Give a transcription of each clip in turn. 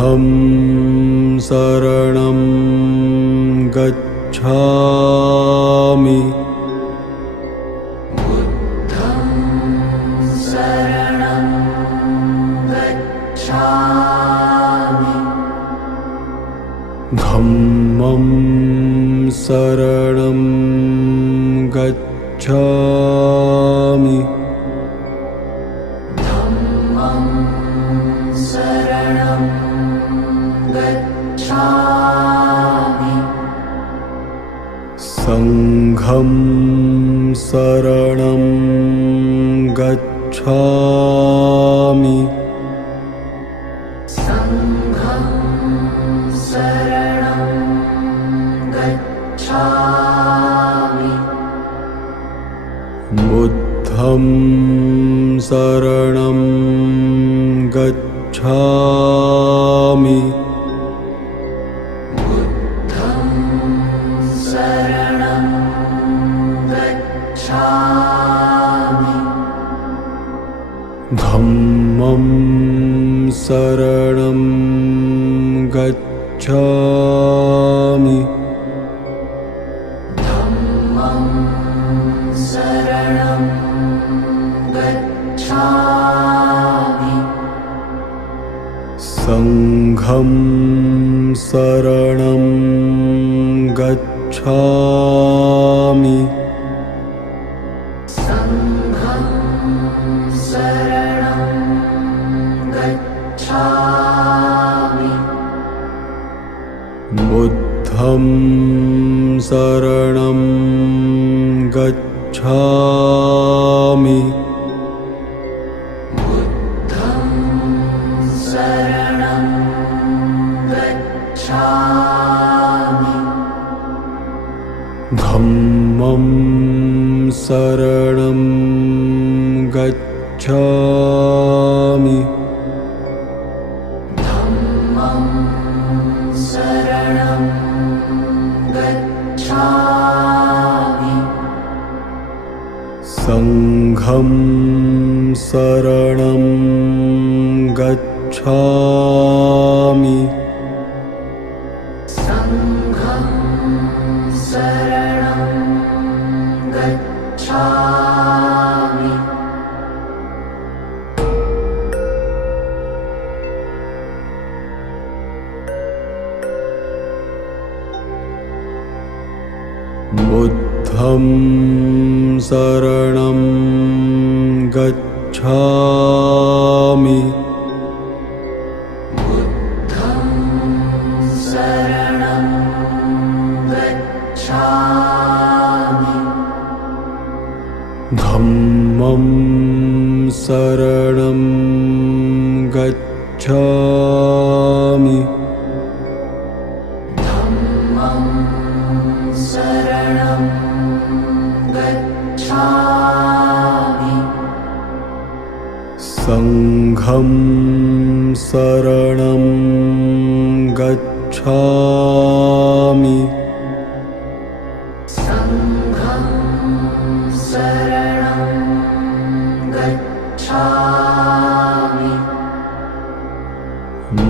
बुद्धं शरणं गच्छामि। धम्मं शरणं गच्छामि। संघं शरणं गच्छामि। बुद्धं शरणं गच्छामि। धम्मं शरणं गच्छामि। संघं शरणं गच्छामि। बुद्धं शरणं गच्छामि। धम्मं शरणं गच्छामि। संघं शरणं गच्छामि। बुद्धं शरणं गच्छामि। धम्मं शरणं गच्छामि। संघं शरणं गच्छामि।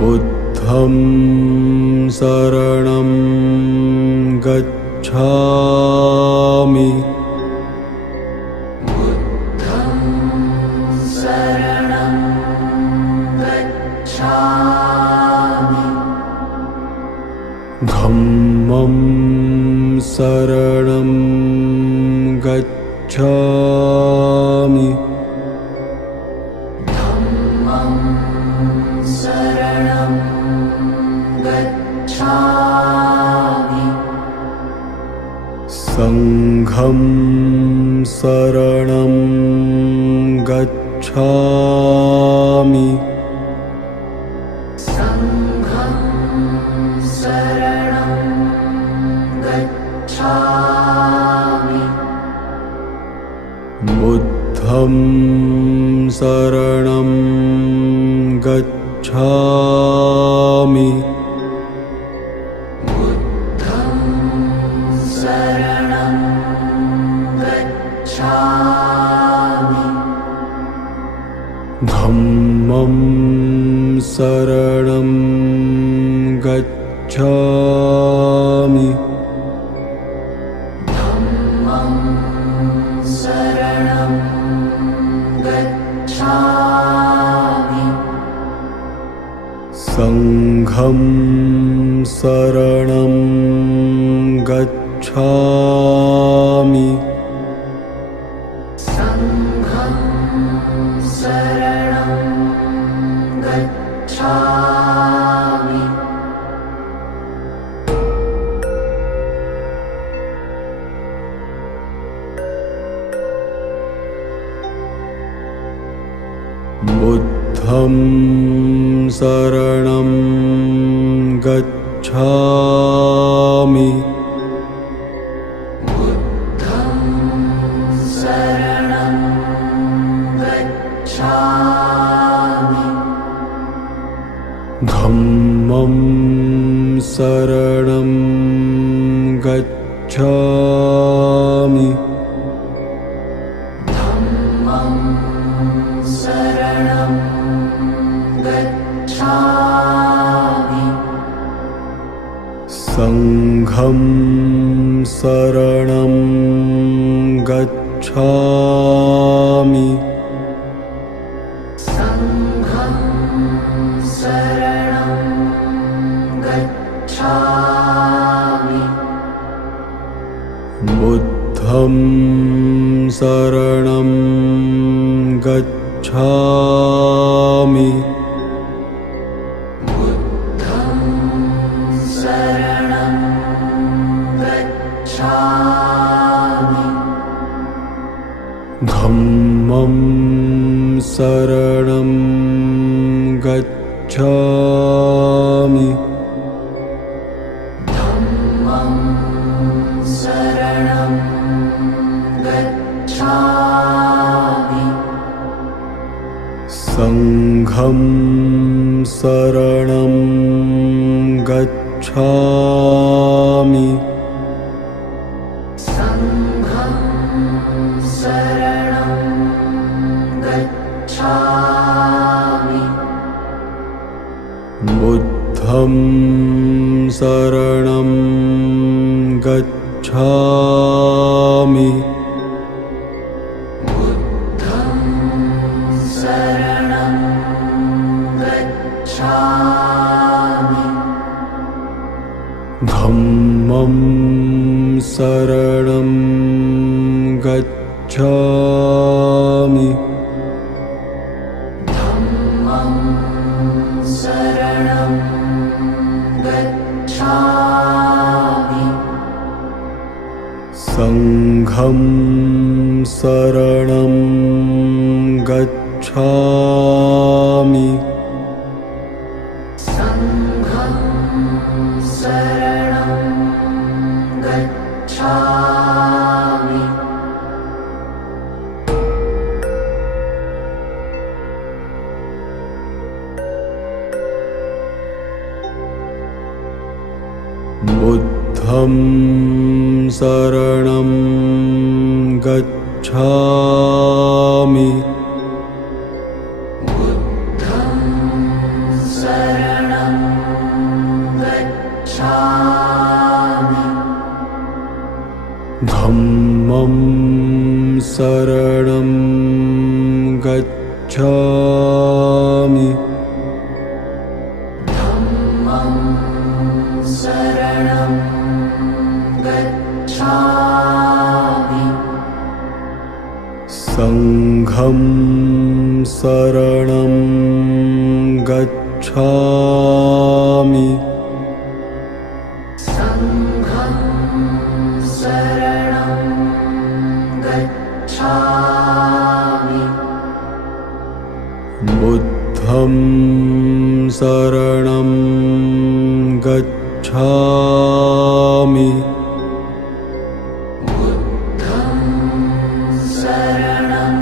बुद्धं शरणं गच्छामि। धम्मं शरणं गच्छामि। संघं शरणं गच्छामि। बुद्धं शरणं गच्छामि। धम्मं शरणं शरणं गच्छामि संघं शरणं गच्छामि संघं शरणं गच्छामि बुद्धं शरणं गच्छामि बुद्धं शरणं गच्छामि धम्मं शरणं गच्छामि धम्मं शरणं गच्छामि संघं शरणं गच्छामि संघं शरणं गच्छामि बुद्धं शरणं गच्छामि बुद्धं शरणं गच्छामि धम्मं शरणं गच्छामि धम्मं शरणं गच्छामि संघं शरणं गच्छामि संघं शरणं गच्छामि बुद्धं शरणं गच्छामि बुद्धं शरणं गच्छामि धम्मं शरणं गच्छामि धम्मं शरणं गच्छामि संघं शरणं गच्छामि संघं शरणं गच्छामि बुद्धं शरणं गच्छामि बुद्धं शरणं गच्छामि धम्मं शरणं गच्छामि धम्मं शरणं गच्छामि संघं शरणं गच्छामि संघं शरणं गच्छामि बुद्धं शरणं गच्छामि बुद्धं शरणं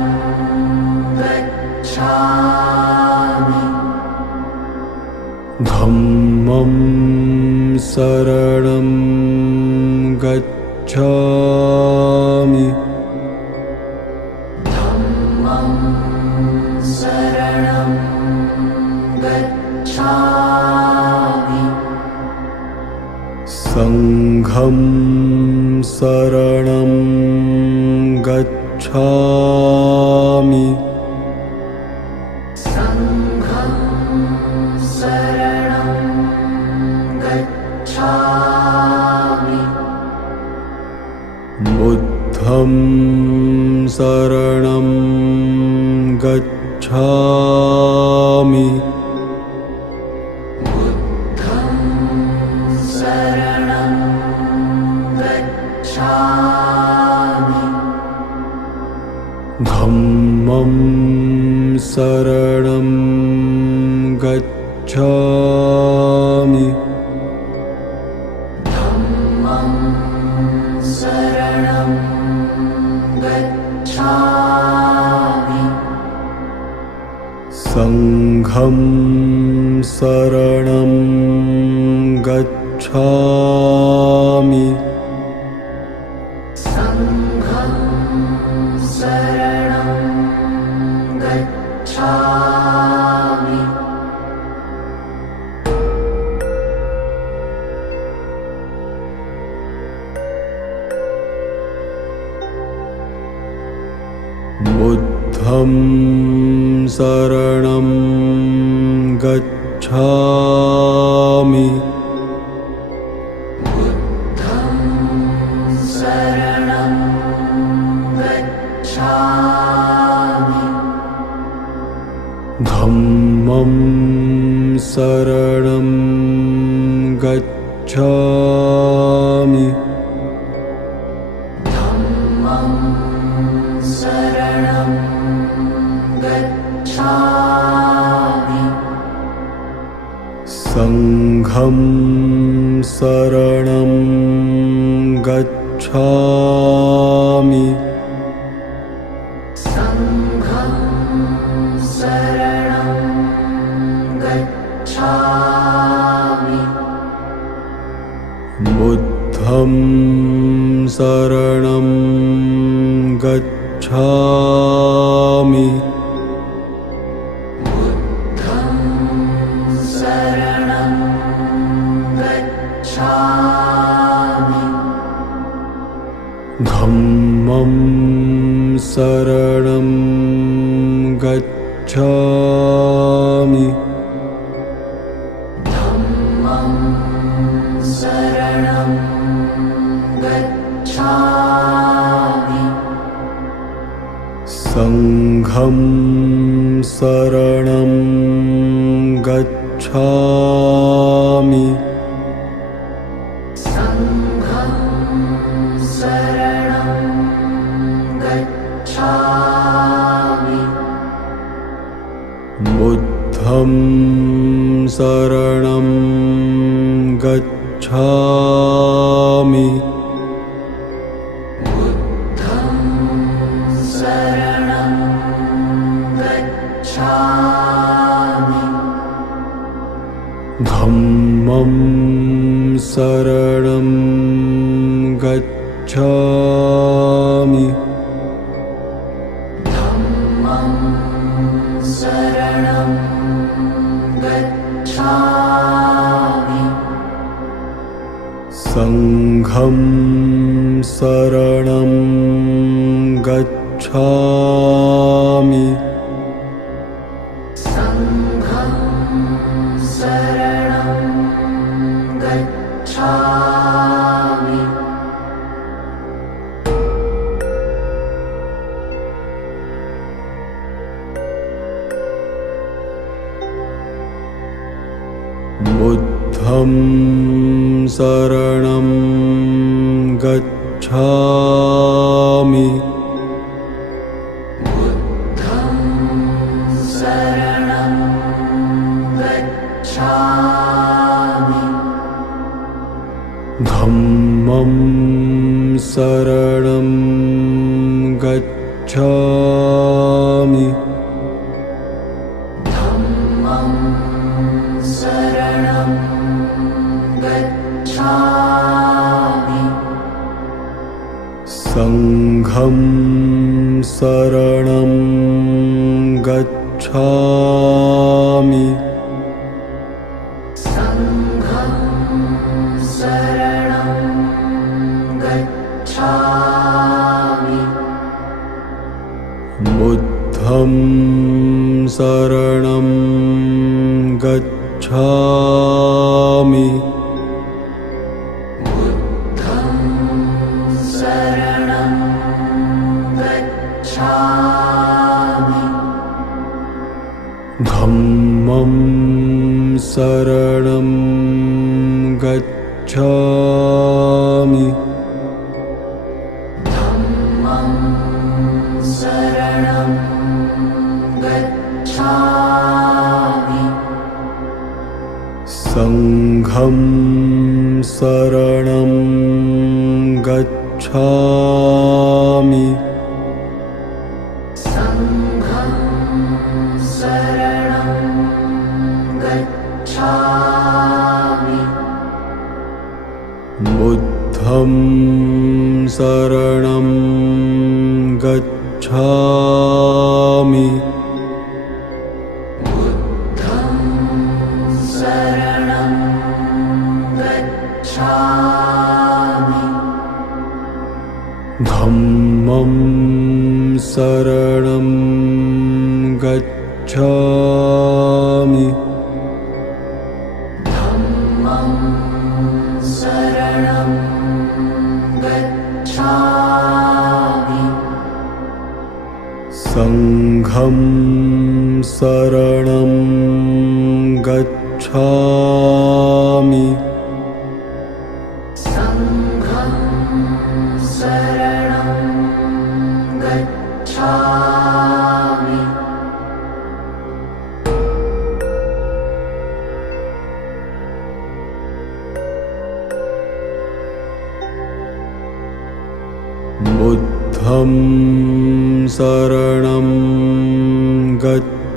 गच्छामि धम्मं शरणं गच्छामि धम्मं शरणं गच्छामि संघं शरणं शरणं गच्छामि संघं शरणं गच्छामि बुद्धं शरणं गच्छामि बुद्धं शरणं गच्छामि धम्मं शरणं गच्छामि धम्मं शरणं गच्छामि संघं शरणं गच्छामि संघं शरणं गच्छामि बुद्धं शरणं गच्छामि बुद्धं शरणं गच्छामि धम्मं शरणं गच्छामि धम्मं शरणं गच्छामि संघं शरणं गच्छामि संघं शरणं गच्छामि बुद्धं शरणं गच्छामि बुद्धं शरणं गच्छामि धम्मं शरणं गच्छामि धम्मं शरणं गच्छामि संघं शरणं गच्छामि संघं शरणं गच्छामि बुद्धं शरणं गच्छामि बुद्धं शरणं गच्छामि धम्मं शरणं गच्छामि धम्मं शरणं गच्छामि संघं शरणं गच्छामि संघं शरणं गच्छामि संघं शरणं गच्छामि बुद्धं शरणं गच्छामि बुद्धं शरणं गच्छामि धम्मं शरणं गच्छामि धम्मं शरणं गच्छामि संघं शरणं गच्छामि संघं शरणं गच्छामि बुद्धं शरणं गच्छामि शरणं गच्छामि धम्मं शरणं गच्छामि धम्मं शरणं गच्छामि संघं शरणं गच्छामि संघं शरणं गच्छामि बुद्धं शरणं गच्छामि बुद्धं शरणं गच्छामि धम्मं शरणं गच्छामि धम्मं शरणं गच्छामि संघं शरणं गच्छामि संघं शरणं गच्छामि बुद्धं शरणं गच्छामि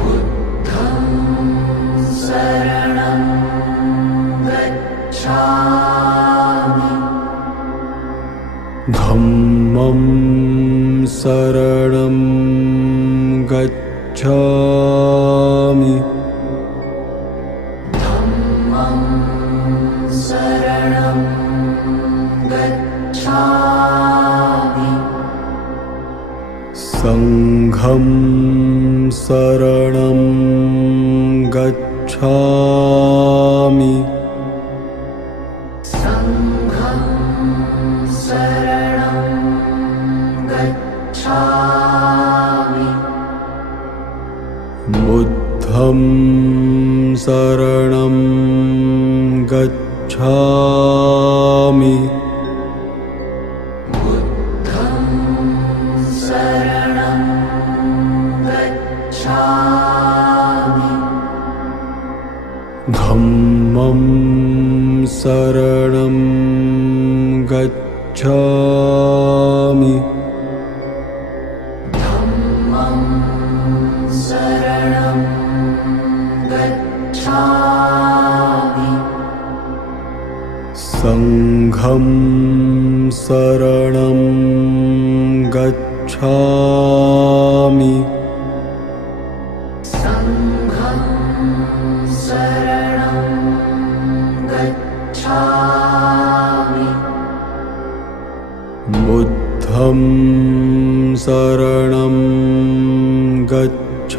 बुद्धं शरणं गच्छामि धम्मं शरणं गच्छामि धम्मं शरणं गच्छामि संघं शरणं गच्छामि संघं शरणं गच्छामि बुद्धं शरणं गच्छामि बुद्धं शरणं गच्छामि धम्मं शरणं गच्छामि धम्मं शरणं गच्छामि संघं शरणं गच्छामि संघं शरणं गच्छामि बुद्धं शरणं गच्छामि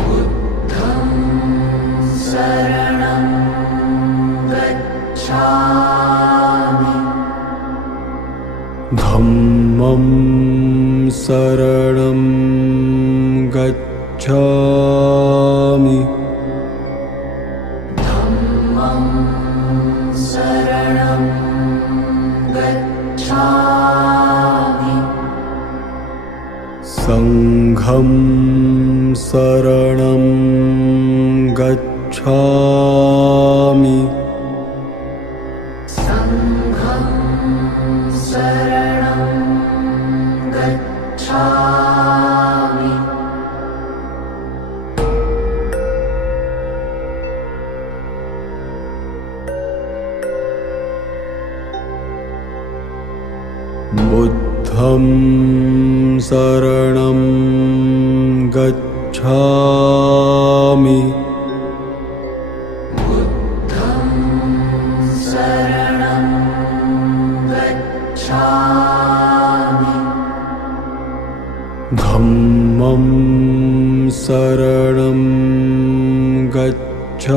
बुद्धं शरणं गच्छामि धम्मं शरणं गच्छामि धम्मं शरणं गच्छामि संघं शरणं गच्छामि संघं शरणं गच्छामि बुद्धं शरणं गच्छामि शरणं गच्छामि धम्मं शरणं गच्छामि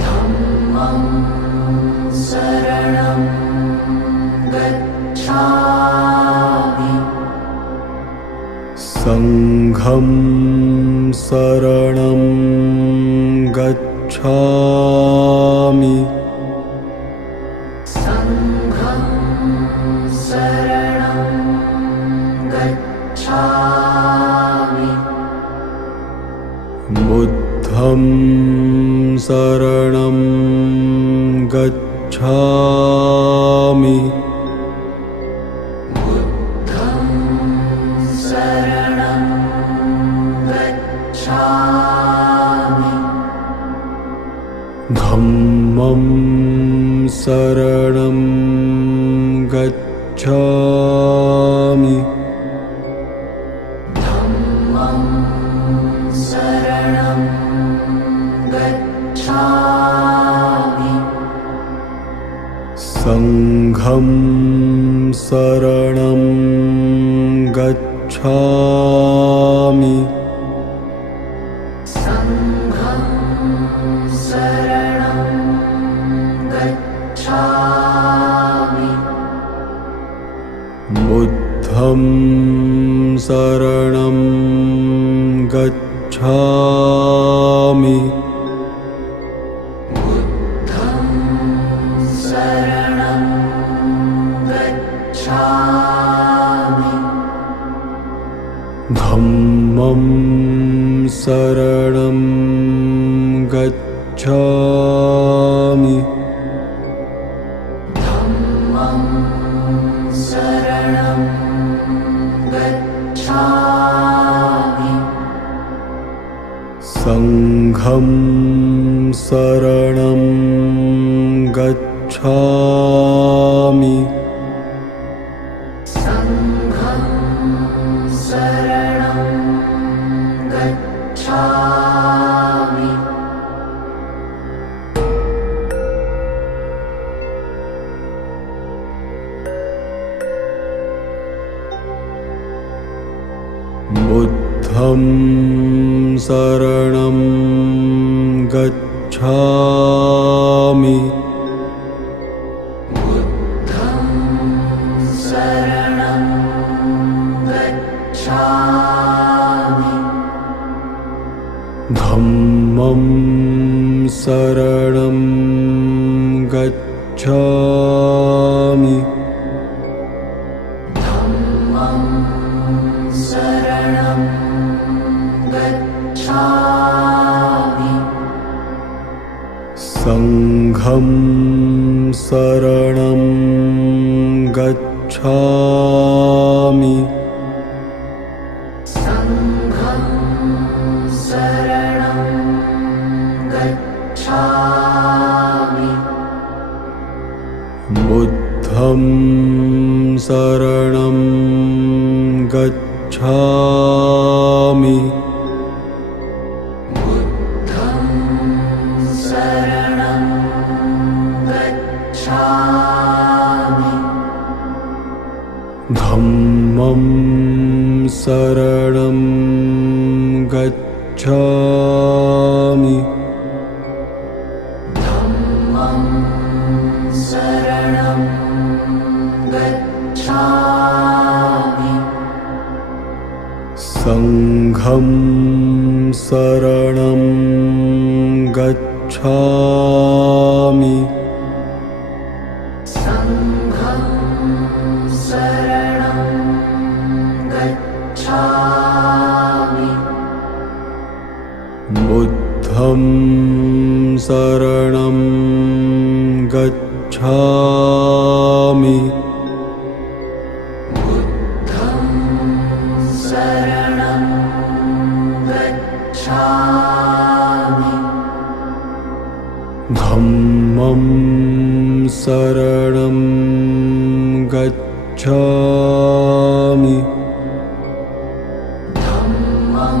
धम्मं शरणं गच्छामि संघं शरणं गच्छामि संघं शरणं गच्छामि बुद्धं शरणं गच्छामि बुद्धं शरणं गच्छामि धम्मं शरणं गच्छामि धम्मं शरणं गच्छामि संघं शरणं गच्छामि संघं शरणं गच्छामि बुद्धं शरणं गच्छामि बुद्धं शरणं गच्छामि धम्मं शरणं गच्छामि धम्मं शरणं गच्छामि संघं शरणं गच्छामि संघं शरणं गच्छामि बुद्धं शरणं गच्छामि बुद्धं शरणं गच्छामि धम्मं शरणं गच्छामि धम्मं शरणं गच्छामि संघं शरणं गच्छामि संघं शरणं गच्छामि बुद्धं शरणं गच्छामि बुद्धं शरणं गच्छामि धम्मं शरणं गच्छामि धम्मं शरणं गच्छामि संघं शरणं गच्छामि संघं शरणं गच्छामि बुद्धं शरणं गच्छामि बुद्धं शरणं गच्छामि धम्मं शरणं गच्छामि धम्मं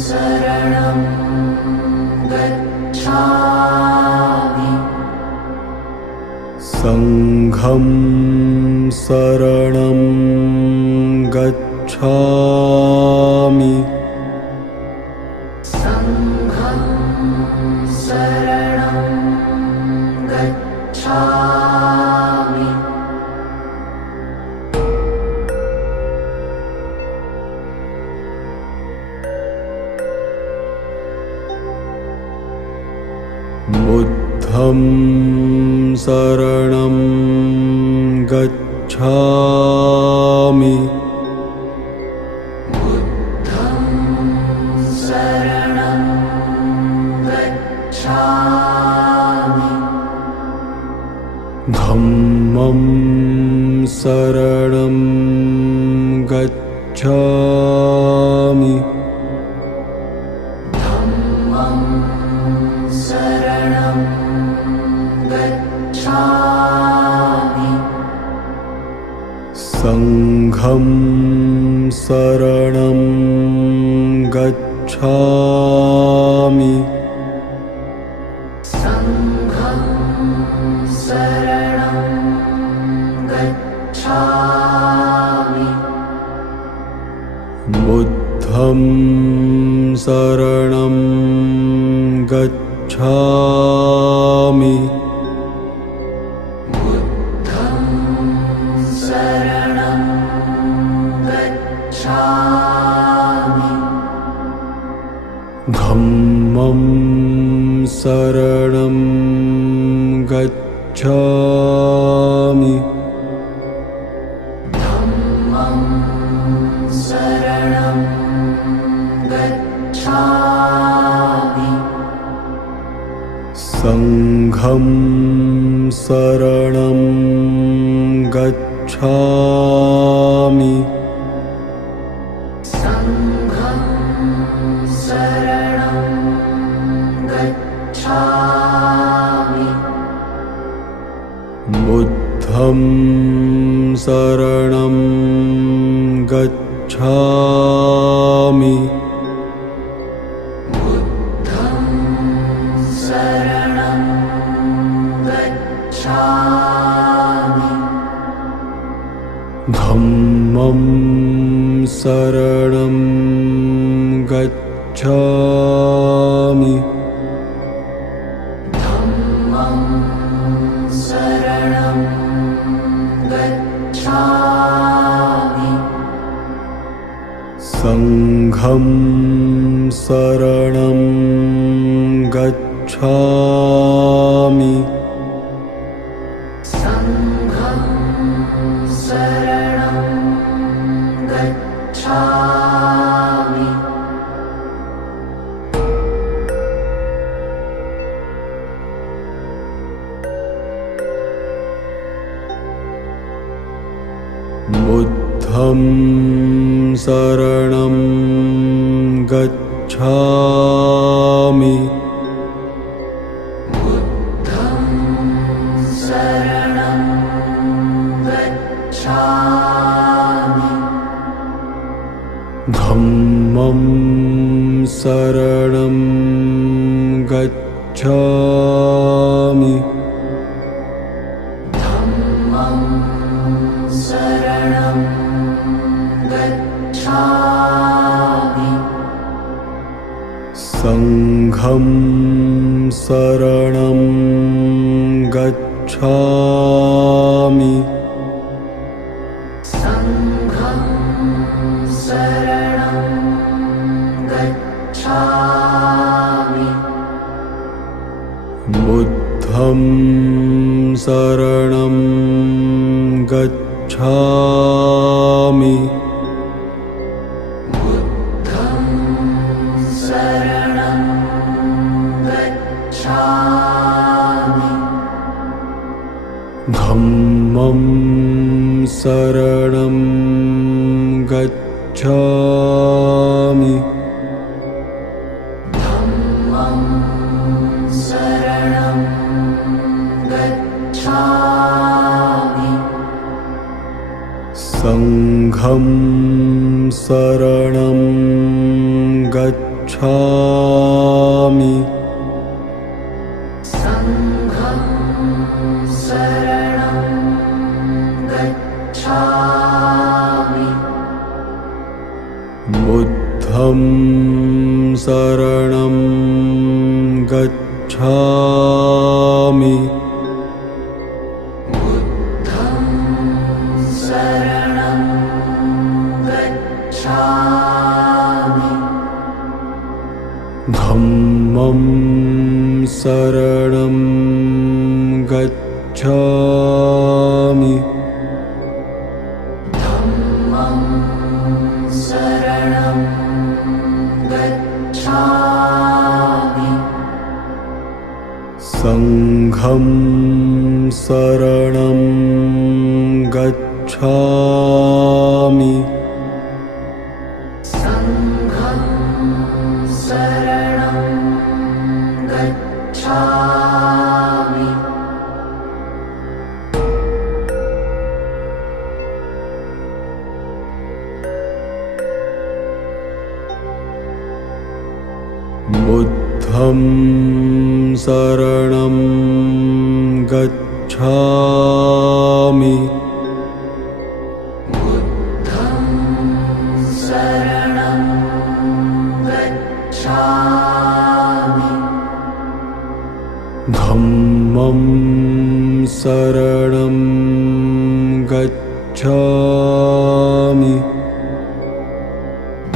शरणं गच्छामि सङ्घं शरणं गच्छामि सङ्घं शरणं गच्छामि बुद्धं शरणं गच्छामि बुद्धं शरणं गच्छामि धम्मं शरणं गच्छामि धम्मं शरणं गच्छामि सङ्घं शरणं गच्छामि सङ्घं शरणं गच्छामि बुद्धं शरणं गच्छामि बुद्धं शरणं गच्छामि धम्मं शरणं गच्छामि धम्मं शरणं गच्छामि सङ्घं शरणं गच्छामि सङ्घं शरणं गच्छामि बुद्धं शरणं गच्छामि बुद्धं शरणं गच्छामि धम्मं शरणं गच्छामि धम्मं शरणं गच्छामि सङ्घं शरणं गच्छामि सङ्घं शरणं गच्छामि बुद्धं शरणं गच्छामि बुद्धं शरणं गच्छामि धम्मं शरणं गच्छामि धम्मं शरणं गच्छामि सङ्घं शरणं गच्छामि सङ्घं शरणं गच्छामि बुद्धं शरणं गच्छामि बुद्धं शरणं गच्छामि धम्मं शरणं गच्छामि धम्मं शरणं गच्छामि सङ्घं शरणं गच्छामि सङ्घं शरणं शरणं गच्छामि शरणं गच्छामि धम्मं शरणं गच्छामि धम्मं शरणं गच्छामि संघं शरणं गच्छामि संघं शरणं गच्छामि बुद्धं शरणं गच्छामि बुद्धं शरणं गच्छामि धम्मं शरणं गच्छामि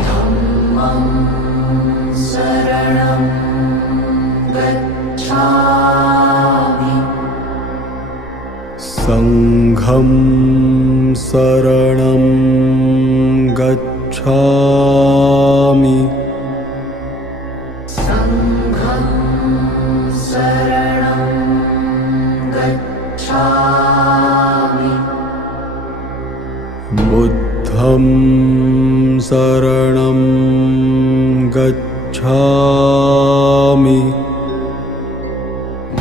धम्मं शरणं गच्छामि संघं शरणं गच्छामि संघं शरणं गच्छामि बुद्धं शरणं गच्छामि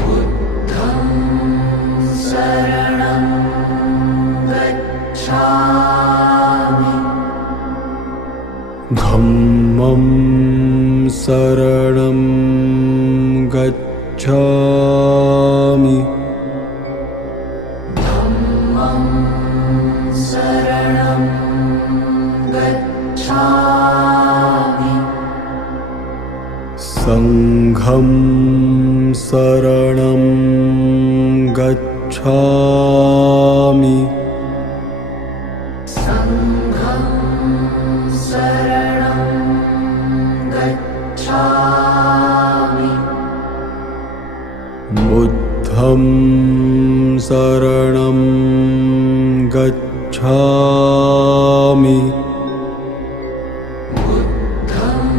बुद्धं शरणं गच्छामि धम्मं शरणं गच्छामि धम्मं शरणं गच्छामि संघं शरणं गच्छामि संघं शरणं गच्छामि धम्मं शरणं गच्छामि संघं शरणं गच्छामि संघं शरणं गच्छामि संघं शरणं गच्छामि संघं शरणं गच्छामि संघं शरणं गच्छामि संघं शरणं गच्छामि संघं शरणं गच्छामि संघं गच्छामि बुद्धं शरणं गच्छामि बुद्धं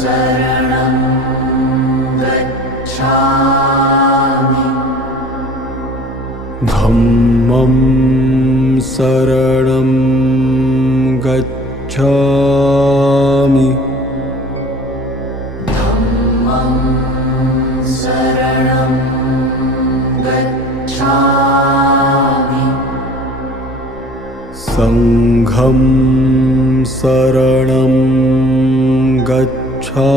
शरणं गच्छामि धम्मं शरणं गच्छामि धम्मं शरणं गच्छामि संघं शरणं गच्छामि